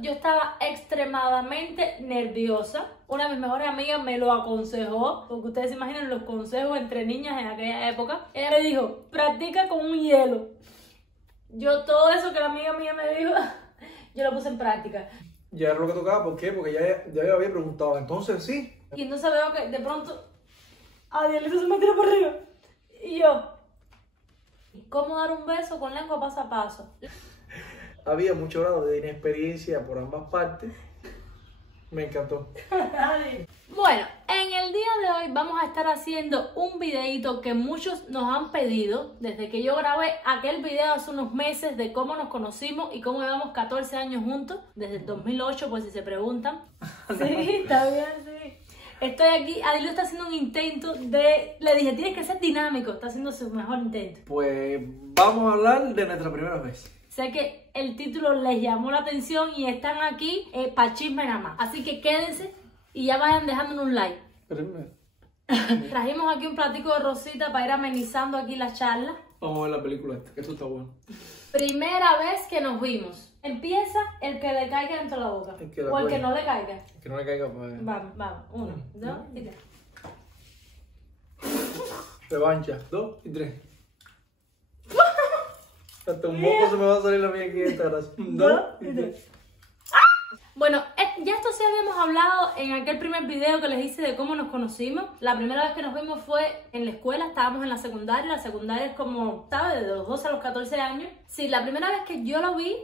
yo estaba extremadamente nerviosa. Una de mis mejores amigas me lo aconsejó, porque ustedes se imaginan los consejos entre niñas en aquella época. Ella me dijo, practica con un hielo. Yo todo eso que la amiga mía me dijo, yo lo puse en práctica. Ya era lo que tocaba, ¿por qué? Porque ya yo había preguntado, entonces sí. Y entonces veo que de pronto, Adielito se me tiró por arriba. Y yo, ¿cómo dar un beso con lengua paso a paso? Había mucho grado de inexperiencia por ambas partes. Me encantó. Bueno, en el día de hoy vamos a estar haciendo un videito que muchos nos han pedido desde que yo grabé aquel video hace unos meses de cómo nos conocimos y cómo llevamos 14 años juntos, desde el 2008, pues si se preguntan. Sí, está bien, sí. Estoy aquí, Adilio está haciendo un intento de... Le dije, tienes que ser dinámico, está haciendo su mejor intento. Pues vamos a hablar de nuestra primera vez. Sé que el título les llamó la atención y están aquí para chisme nada más. Así que quédense y ya vayan dejándonos un like. Trajimos aquí un platico de rosita para ir amenizando aquí la charla. Vamos a ver la película esta, que esto está bueno. Primera vez que nos vimos. Empieza el que le caiga dentro de la boca. O el que no le caiga. Que no le caiga pues. Vamos, vamos. 1, 2 y 3. Revancha. 2 y 3. Hasta un moco se me va a salir la mía aquí esta gracia. 2 y 3. Bueno, ya esto sí habíamos hablado en aquel primer video que les hice de cómo nos conocimos. La primera vez que nos vimos fue en la escuela, estábamos en la secundaria. La secundaria es como, ¿sabes? De los 12 a los 14 años. Sí, la primera vez que yo lo vi...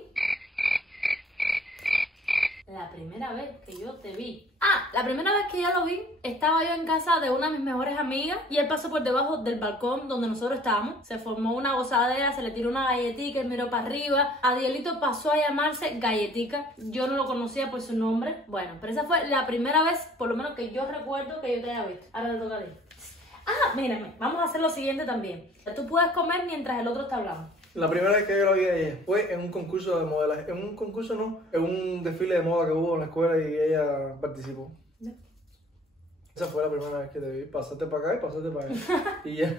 La primera vez que yo te vi. La primera vez que yo lo vi, estaba yo en casa de una de mis mejores amigas y él pasó por debajo del balcón donde nosotros estábamos. Se formó una gozadera, se le tiró una galletica, él miró para arriba. Adielito pasó a llamarse Galletica. Yo no lo conocía por su nombre. Bueno, pero esa fue la primera vez, por lo menos que yo recuerdo, que yo te haya visto. Ahora te toca a ti. Mírame, vamos a hacer lo siguiente también. Tú puedes comer mientras el otro está hablando. La primera vez que yo la vi a ella fue en un concurso de modelaje. En un concurso no, en un desfile de moda que hubo en la escuela y ella participó. Esa fue la primera vez que te vi. Pasaste para acá y pasaste para allá. Y ya.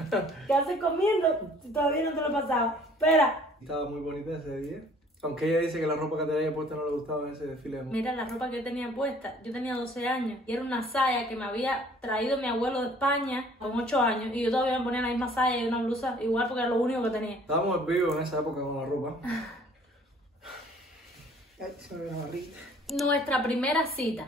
¿Qué haces comiendo? Todavía no te lo he pasado. Espera. Estaba muy bonita ese día. Aunque ella dice que la ropa que tenía puesta no le gustaba en ese desfile de moda. Mira la ropa que yo tenía puesta. Yo tenía 12 años y era una saya que me había traído mi abuelo de España con 8 años. Y yo todavía me ponía la misma saya y una blusa igual porque era lo único que tenía. Estábamos vivos en esa época con la ropa. Ay, se me ve la barrita. Nuestra primera cita.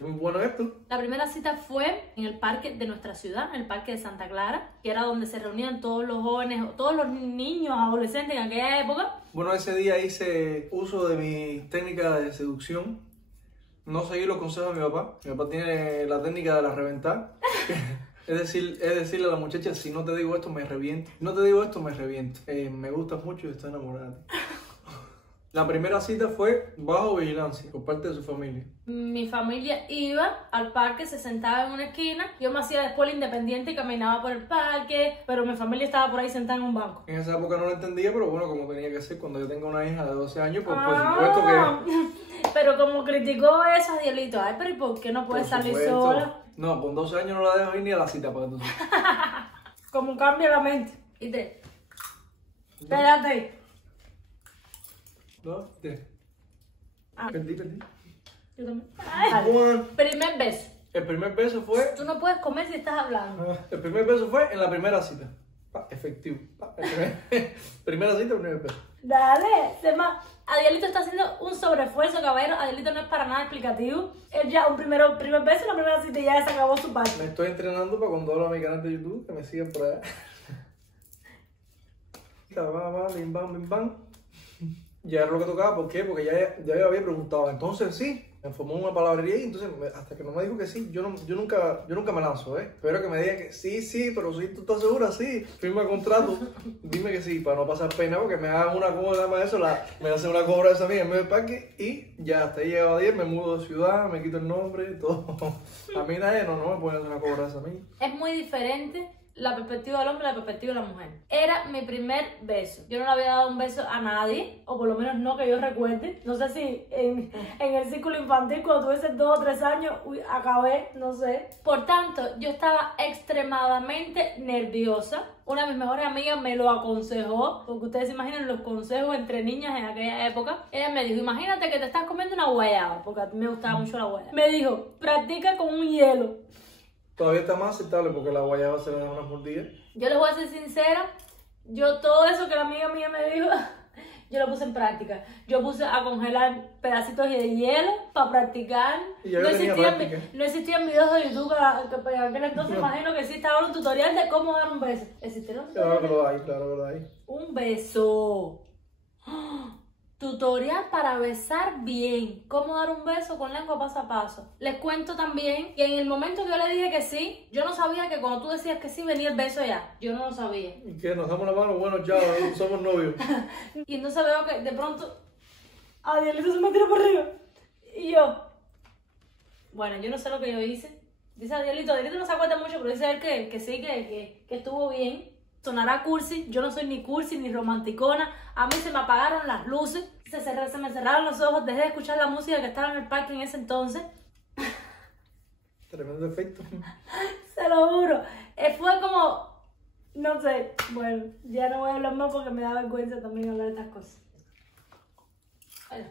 Muy bueno esto. La primera cita fue en el parque de nuestra ciudad, en el parque de Santa Clara, que era donde se reunían todos los jóvenes, todos los niños, adolescentes en aquella época. Bueno, ese día hice uso de mi técnica de seducción. No seguí los consejos de mi papá. Mi papá tiene la técnica de la reventar. Es decirle a la muchacha, si no te digo esto, me reviento. Si no te digo esto, me reviento. Me gustas mucho y estoy enamorada. La primera cita fue bajo vigilancia por parte de su familia. Mi familia iba al parque, se sentaba en una esquina. Yo me hacía de escuela independiente y caminaba por el parque, pero mi familia estaba por ahí sentada en un banco. En esa época no lo entendía, pero bueno, como tenía que ser, cuando yo tenga una hija de 12 años, pues por supuesto que... Pero como criticó eso, Adielito, ay, pero ¿y por qué no puedes salir sola? No, con 12 años no la dejo ir ni a la cita para que tú sepas. Como cambia la mente. ¿Y te? Espérate. 2, 3. Perdí. Yo también. Primer beso. El primer beso fue... Tú no puedes comer si estás hablando. El primer beso fue en la primera cita. Efectivo. Primera cita, primer beso. Dale. Adielito está haciendo un sobreesfuerzo, caballero. Adielito no es para nada explicativo. Él ya un primer beso, la primera cita y ya se acabó su parte. Me estoy entrenando para cuando hablo a mi canal de YouTube, que me sigan por allá. Bim bam, bim bam. Ya era lo que tocaba, ¿por qué? Porque ya yo había preguntado, entonces sí, me formó una palabrería y entonces hasta que no me dijo que sí, yo nunca me lanzo, Espero que me diga que sí, pero si tú estás segura, sí, firma contrato, dime que sí, para no pasar pena, porque me hagan una cobra más de eso, me hacen una cobra de esa mía en medio del parque y ya hasta ahí llegado a 10, me mudo de ciudad, me quito el nombre, todo. A mí nadie no me puede hacer una cobra de esa mía. Es muy diferente la perspectiva del hombre y la perspectiva de la mujer. Era mi primer beso. Yo no le había dado un beso a nadie, o por lo menos no que yo recuerde. No sé si en el círculo infantil, cuando tuviese 2 o 3 años, acabé, no sé. Por tanto, yo estaba extremadamente nerviosa. Una de mis mejores amigas me lo aconsejó, porque ustedes se imaginan los consejos entre niñas en aquella época. Ella me dijo, imagínate que te estás comiendo una guayaba, porque a mí me gustaba mucho la guayaba. Me dijo, practica con un hielo. Todavía está más aceptable porque la guayaba se le da una mordida. Yo les voy a ser sincera, yo todo eso que la amiga mía me dijo, yo lo puse en práctica. Yo puse a congelar pedacitos de hielo para practicar. Y ya no existían videos de YouTube que en aquel entonces imagino que sí estaba un tutorial de cómo dar un beso. ¿Existieron? Claro que lo hay, claro que lo hay. Un beso. Tutorial para besar bien. Cómo dar un beso con lengua paso a paso. Les cuento también que en el momento que yo le dije que sí, yo no sabía que cuando tú decías que sí venía el beso ya. Yo no lo sabía. ¿Y qué? ¿Nos damos la mano? Bueno, ya, somos novios. Y entonces veo que de pronto Adielito se me tiró por arriba. Y yo, bueno, yo no sé lo que yo hice. Dice Adielito no se acuerda mucho, pero dice él que sí, que estuvo bien. Sonará cursi, yo no soy ni cursi ni romanticona. A mí se me apagaron las luces, se me cerraron los ojos, dejé de escuchar la música que estaba en el parque en ese entonces. Tremendo efecto. Se lo juro. Fue como, no sé, bueno, ya no voy a hablar más porque me da vergüenza también hablar de estas cosas. Bueno,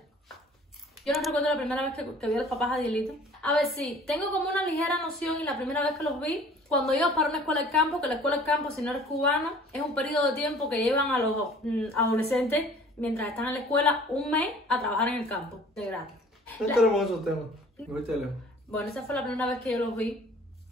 yo no recuerdo la primera vez que vi a los papás Adielito. A ver, sí, tengo como una ligera noción y la primera vez que los vi, cuando ibas para una escuela del campo, que la escuela del campo, si no eres cubano, es un periodo de tiempo que llevan a los adolescentes, mientras están en la escuela, un mes a trabajar en el campo, de gratis. No tenemos esos temas. Bueno, esa fue la primera vez que yo los vi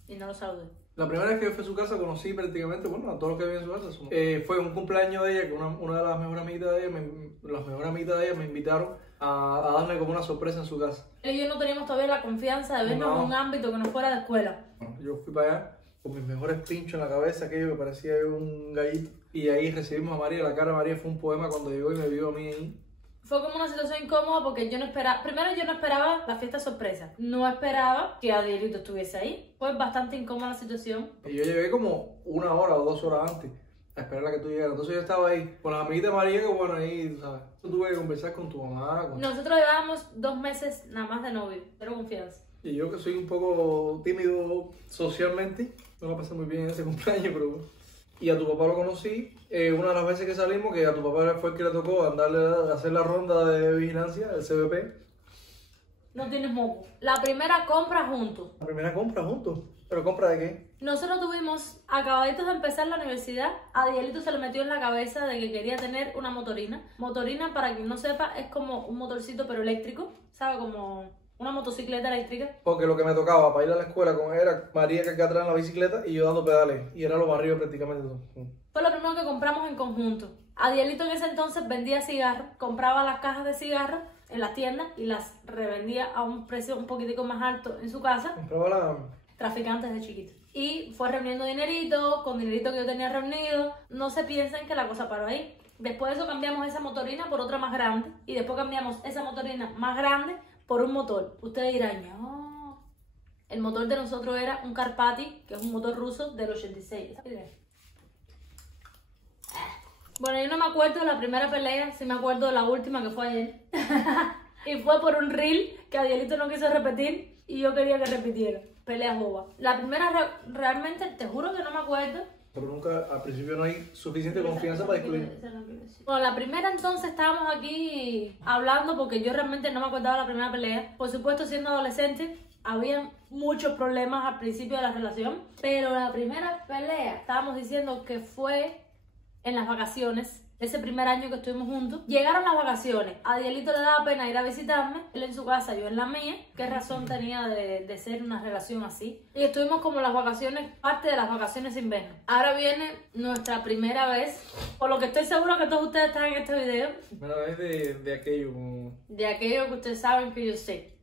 y no los saludé. La primera vez que yo fui a su casa conocí prácticamente, bueno, a todos los que viven en su casa. Fue un cumpleaños de ella, que una de las mejores amiguitas de ella, me invitaron a darle como una sorpresa en su casa. Ellos y yo no teníamos todavía la confianza de vernos en un ámbito que no fuera de escuela. Bueno, yo fui para allá con mis mejores pinchos en la cabeza, aquello que parecía un gallito. Y ahí recibimos a María, la cara de María fue un poema cuando llegó y me vio a mí ahí. Fue como una situación incómoda porque yo no esperaba, primero yo no esperaba la fiesta sorpresa, no esperaba que Adielito estuviese ahí, fue bastante incómoda la situación. Y yo llegué como 1 hora o 2 horas antes a esperar a que tú llegaras, entonces yo estaba ahí con la amiguita María, que bueno, ahí, tú sabes, yo tuve que conversar con tu mamá. Nosotros llevábamos 2 meses nada más de novio, pero confianza. Y yo que soy un poco tímido socialmente, no la pasé muy bien en ese cumpleaños, pero... Y a tu papá lo conocí una de las veces que salimos, que a tu papá fue el que le tocó hacer la ronda de vigilancia, el CBP. No tienes moco. La primera compra juntos. ¿La primera compra juntos? ¿Pero compra de qué? Nosotros tuvimos, acabaditos de empezar la universidad, a Adielito se le metió en la cabeza de que quería tener una motorina. Motorina, para quien no sepa, es como un motorcito pero eléctrico, ¿sabe? Como... una motocicleta eléctrica. Porque lo que me tocaba para ir a la escuela con él era María que atrás en la bicicleta y yo dando pedales. Y era lo más arriba prácticamente todo. Fue lo primero que compramos en conjunto. Adielito en ese entonces vendía cigarros, compraba las cajas de cigarros en las tiendas y las revendía a un precio un poquitico más alto en su casa. Compraba la... traficantes de chiquitos. Y fue reuniendo dinerito, con dinerito que yo tenía reunido. No se piensen que la cosa paró ahí. Después de eso cambiamos esa motorina por otra más grande. Y después cambiamos esa motorina más grande por un motor. Ustedes dirán, no. El motor de nosotros era un Karpati, que es un motor ruso del 86. Bueno, yo no me acuerdo de la primera pelea, sí me acuerdo de la última que fue ayer. Y fue por un reel que Adielito no quiso repetir y yo quería que repitiera. Pelea boba. La primera realmente, te juro que no me acuerdo. Pero nunca, al principio no hay suficiente confianza para discutir. Bueno, la primera entonces estábamos aquí hablando porque yo realmente no me acordaba de la primera pelea. Por supuesto, siendo adolescente, había muchos problemas al principio de la relación. Pero la primera pelea, estábamos diciendo que fue en las vacaciones, ese primer año que estuvimos juntos. Llegaron las vacaciones, a Adielito le daba pena ir a visitarme, él en su casa, yo en la mía. ¿Qué razón tenía de ser una relación así? Y estuvimos como las vacaciones, parte de las vacaciones de invierno. Ahora viene nuestra primera vez, por lo que estoy seguro que todos ustedes están en este video. Primera vez de aquello. De aquello que ustedes saben que yo sé.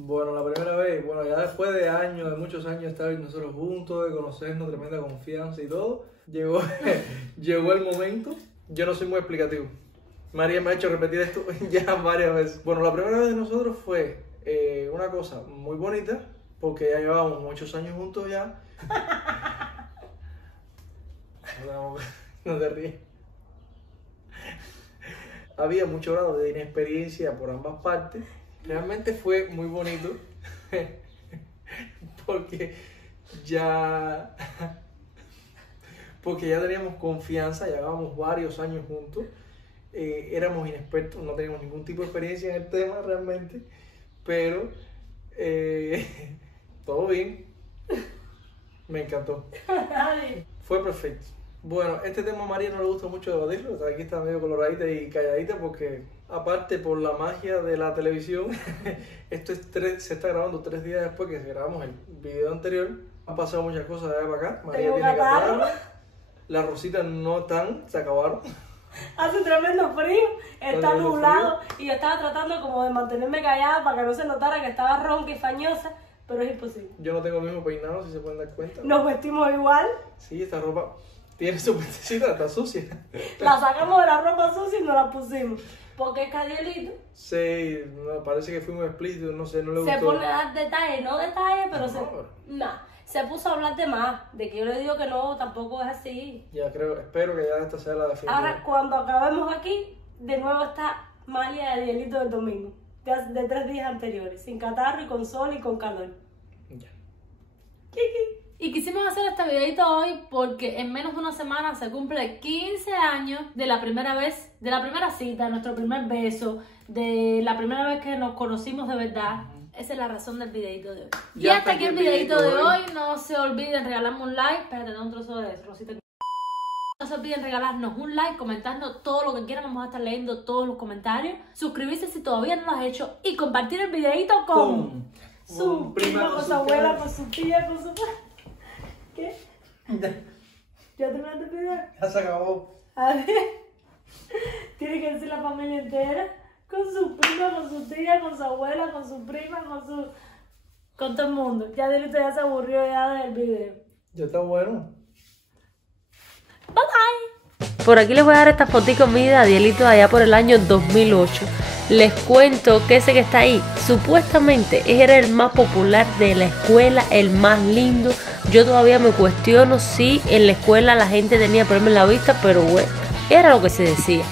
Bueno, la primera vez, bueno, ya después de años, de muchos años de estar nosotros juntos, de conocernos, tremenda confianza y todo, llegó el momento. Yo no soy muy explicativo. María me ha hecho repetir esto ya varias veces. Bueno, la primera vez de nosotros fue una cosa muy bonita, porque ya llevábamos muchos años juntos ya. No te ríes. Había mucho grado de inexperiencia por ambas partes. Realmente fue muy bonito porque ya teníamos confianza, llevábamos varios años juntos, éramos inexpertos, no teníamos ningún tipo de experiencia en el tema realmente, pero todo bien, me encantó, fue perfecto. Bueno, este tema a María no le gusta mucho debatirlo, o sea, aquí está medio coloradita y calladita porque, aparte por la magia de la televisión, esto se está grabando 3 días después que grabamos el video anterior. Han pasado muchas cosas de allá para acá. María tiene catarro, las rositas no están, se acabaron. Hace tremendo frío, está nublado y yo estaba tratando como de mantenerme callada para que no se notara que estaba ronca y fañosa, pero es imposible. Yo no tengo el mismo peinado, si se pueden dar cuenta. Nos vestimos igual. Sí, esta ropa tiene su puentecita, está sucia. La sacamos de la ropa sucia y nos la pusimos. Porque es Cadielito. Sí, no, parece que fuimos explícitos, no sé, no le gustó. Se pone a dar detalles, no detalles, pero se puso a hablar de más. De que yo le digo que no, tampoco es así. Ya creo, espero que ya esta sea la definitiva. Ahora, cuando acabemos aquí, de nuevo está Malia de Dielito del domingo. De 3 días anteriores, sin catarro y con sol y con calor. Ya. Y quisimos hacer este videito hoy porque en menos de una semana se cumple 15 años de la primera vez, de la primera cita, de nuestro primer beso, de la primera vez que nos conocimos de verdad. Esa es la razón del videito de hoy. Y hasta aquí el videito de hoy. No se olviden regalarme un like. Espérate, da un trozo de rosita. No se olviden regalarnos un like, comentarnos todo lo que quieran. Vamos a estar leyendo todos los comentarios. Suscribirse si todavía no lo has hecho. Y compartir el videito con su prima, con su abuela, con su tía, con su... ¿Qué? ¿Ya terminaste el video? Ya se acabó. A ver. Tiene que decir la familia entera. Con su prima, con su tía, con su abuela, con su prima, con todo el mundo. Ya Dielito ya se aburrió ya del video. Ya está bueno. Bye bye. Por aquí les voy a dar esta fotico mía de Dielito allá por el año 2008. Les cuento que ese que está ahí, supuestamente era el más popular de la escuela, el más lindo. Yo todavía me cuestiono si en la escuela la gente tenía problemas en la vista, pero bueno, era lo que se decía.